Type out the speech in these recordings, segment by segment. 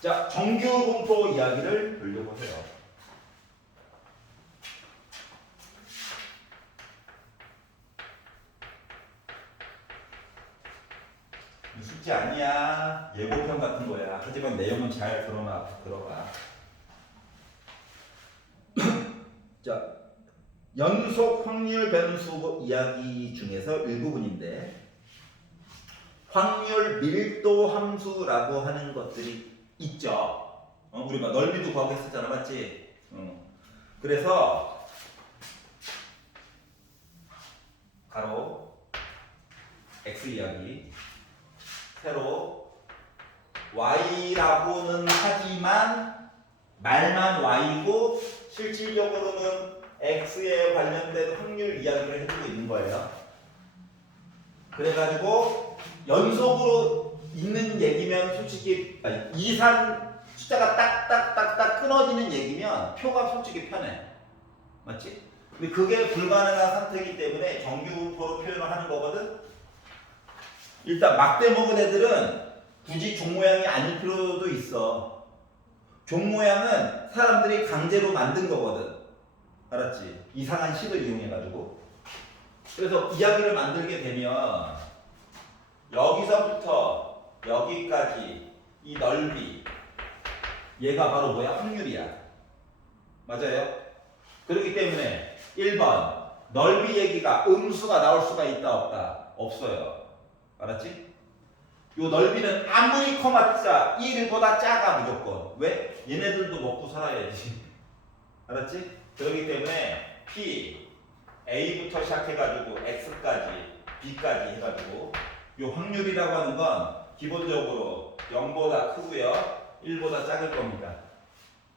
자, 정규분포 이야기를 보려고 해요. 숙제 아니야. 예고편 같은 거야. 하지만 내용은 잘 들어봐. 자, 연속 확률 변수 이야기 중에서 일부분인데 확률 밀도 함수라고 하는 것들이 있죠. 우리 막 넓이도 구하고 했었잖아, 맞지? 그래서 가로 x 이야기 세로 y라고는 하지만 말만 y고 실질적으로는 x에 관련된 확률 이야기를 해주고 있는 거예요. 그래가지고 연속으로 있는 얘기면 솔직히 이산 숫자가 딱딱딱딱 끊어지는 얘기면 표가 솔직히 편해. 맞지? 근데 그게 불가능한 상태이기 때문에 정규분포로 표현을 하는 거거든. 일단 막대 먹은 애들은 굳이 종 모양이 아닐 필요도 있어. 종 모양은 사람들이 강제로 만든 거거든. 알았지? 이상한 식을 이용해가지고. 그래서 이야기를 만들게 되면 여기서부터 여기까지 이 넓이 얘가 바로 뭐야? 확률이야. 맞아요? 그렇기 때문에 1번 넓이 얘기가 음수가 나올 수가 있다 없다? 없어요. 알았지? 요 넓이는 아무리 커봤자 1보다 작아 무조건. 왜? 얘네들도 먹고 살아야지. 알았지? 그렇기 때문에 P, A부터 시작해가지고 X까지, B까지 해가지고 요 확률이라고 하는 건 기본적으로 0보다 크고요 1보다 작을 겁니다.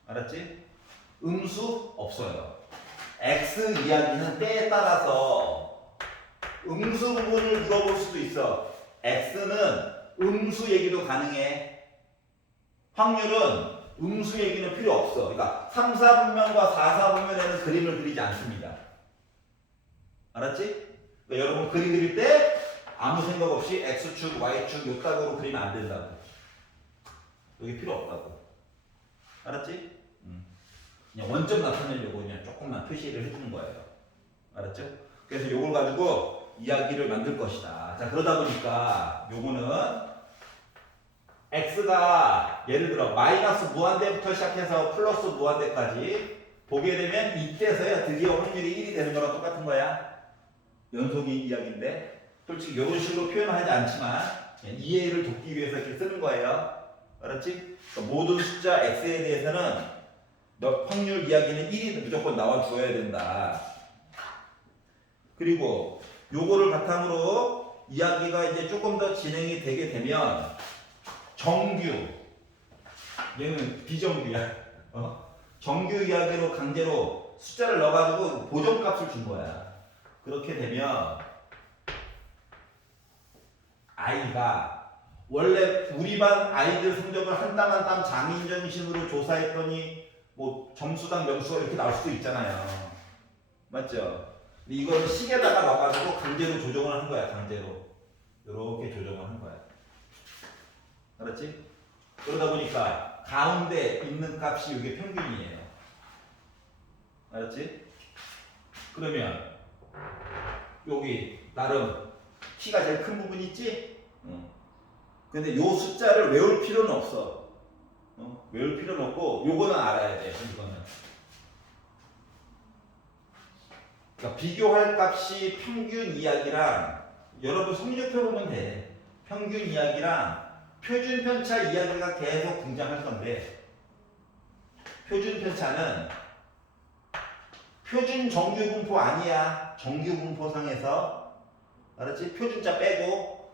알았지? 음수 없어요. X 이야기는 때에 따라서 음수 부분을 물어볼 수도 있어. X는 음수 얘기도 가능해. 확률은 음수 얘기는 필요 없어. 그러니까 3, 4분면과 4, 4분면에는 그림을 그리지 않습니다. 알았지? 그러니까 여러분 그림 그릴 때 아무 생각 없이 X축, Y축 요따구로 그리면 안 된다고. 여기 필요 없다고. 알았지? 그냥 원점 나타내려고 그냥 조금만 표시를 해주는 거예요. 알았죠? 그래서 요걸 가지고 이야기를 만들 것이다. 자, 그러다 보니까 요거는 x가 예를 들어 마이너스 무한대부터 시작해서 플러스 무한대까지 보게 되면 이때서야 드디어 확률이 1이 되는 거랑 똑같은 거야. 연속이 이야기인데 솔직히 이런 식으로 표현하지 않지만 이해를 돕기 위해서 이렇게 쓰는 거예요. 알았지? 그러니까 모든 숫자 x에 대해서는 확률 이야기는 1이 무조건 나와 주어야 된다. 그리고 요거를 바탕으로 이야기가 이제 조금 더 진행이 되게 되면 정규, 얘는 비정규야. 정규 이야기로 강제로 숫자를 넣어가지고 보정값을 준 거야. 그렇게 되면 아이가 원래 우리 반 아이들 성적을 한 땀 한 땀 장인정신으로 조사했더니 뭐 점수당 명수가 이렇게 나올 수도 있잖아요. 맞죠? 근데 이걸 식에다가 넣어가지고 강제로 조정을 한 거야. 강제로 이렇게 조정을 한 거야. 알았지? 그러다 보니까 가운데 있는 값이 이게 평균이에요. 알았지? 그러면 여기 나름 키가 제일 큰 부분 있지? 근데 요 숫자를 외울 필요는 없어. 외울 필요는 없고 요거는 알아야 돼. 이거는. 그러니까 비교할 값이 평균 이야기랑 여러분 성적표 보면 돼. 평균 이야기랑 표준 편차 이야기가 계속 등장할 건데 표준 편차는 표준 정규분포 아니야. 정규분포상에서 알았지? 표준자 빼고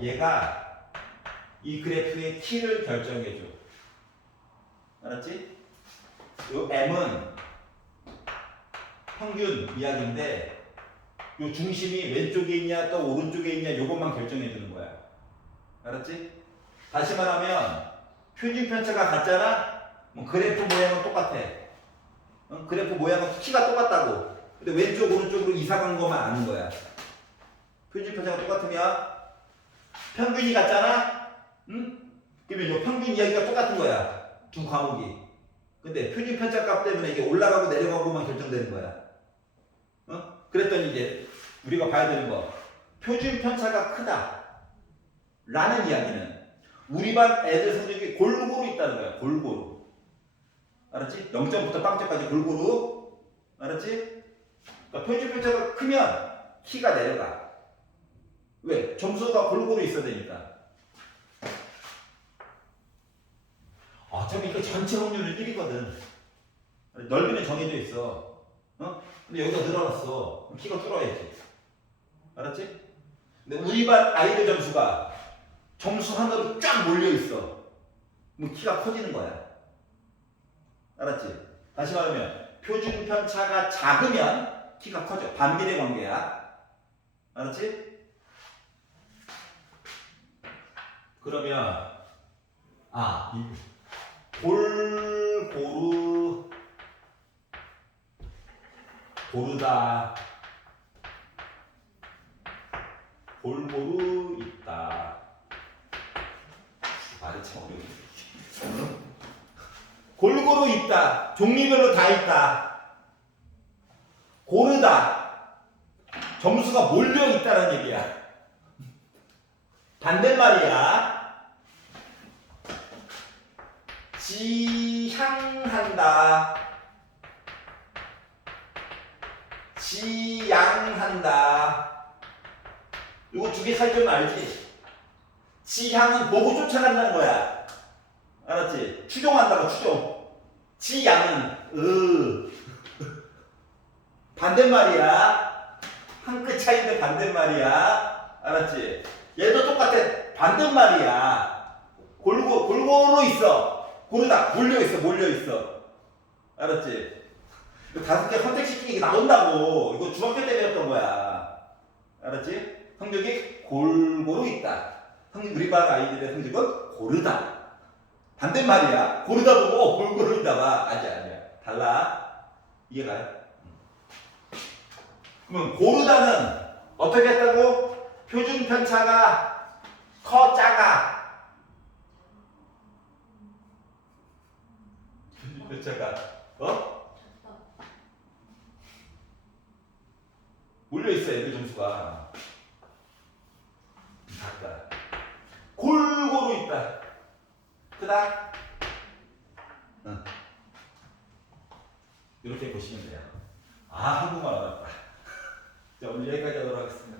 얘가 이 그래프의 키를 결정해줘. 알았지? 요 m은 평균 이야기인데 요 중심이 왼쪽에 있냐 또 오른쪽에 있냐 요것만 결정해 주는 거야. 알았지? 다시 말하면 표준 편차가 같잖아? 뭐 그래프 모양은 똑같아. 그래프 모양은 키가 똑같다고. 근데 왼쪽 오른쪽으로 이사 간 것만 아는 거야. 표준 편차가 똑같으면 평균이 같잖아? 응? 그러면 이 평균 이야기가 똑같은 거야. 두 과목이. 근데 표준 편차값 때문에 이게 올라가고 내려가고만 결정되는 거야. 어? 그랬더니 이제 우리가 봐야 되는 거. 표준 편차가 크다. 라는 이야기는 우리 반 애들 성적이 골고루 있다는 거야. 골고루. 알았지? 0점부터 빵점까지 골고루. 알았지? 그러니까 표준 편차가 크면 키가 내려가. 왜? 점수가 골고루 있어야 되니까. 어차피 이거 전체 확률은 1이거든. 넓이는 정해져 있어. 어? 근데 여기가 늘어났어. 그럼 키가 줄어야지. 알았지? 근데 우리 반 아이들 점수가 점수 하나로 쫙 몰려 있어. 그럼 키가 커지는 거야. 알았지? 다시 말하면 표준 편차가 작으면 키가 커져. 반비례 관계야. 알았지? 그러면 고르다. 골고루 있다. 말이 참 어려워. 골고루 있다. 종류별로 다 있다. 고르다. 점수가 몰려 있다는 얘기야. 반대말이야. 지향한다. 지양한다. 이거 두 개 차이 좀 알지? 지향은 보고 쫓아간다는 거야. 알았지? 추종한다고 추종. 지양은 반대말이야. 한 끗 차이인데 반대말이야. 알았지? 얘도 똑같아. 반대말이야. 골고루 있어. 고르다. 몰려있어. 알았지? 다섯 개 선택시키는 게 나온다고. 이거 중학교 때 배웠던 거야. 알았지? 성적이 골고루 있다. 우리 반 아이들의 성적은 고르다. 반대말이야. 고르다 보고 골고루 있다가 아니야. 달라. 이해가요? 그러면 고르다는 어떻게 했다고? 표준 편차가 커 작아. 표준 편차가 몰려있어 애들 점수가. 작다. 골고루 있다. 크다. 이렇게 보시면 돼요. 한국말 어렵다. 자, 오늘 여기까지 하도록 하겠습니다.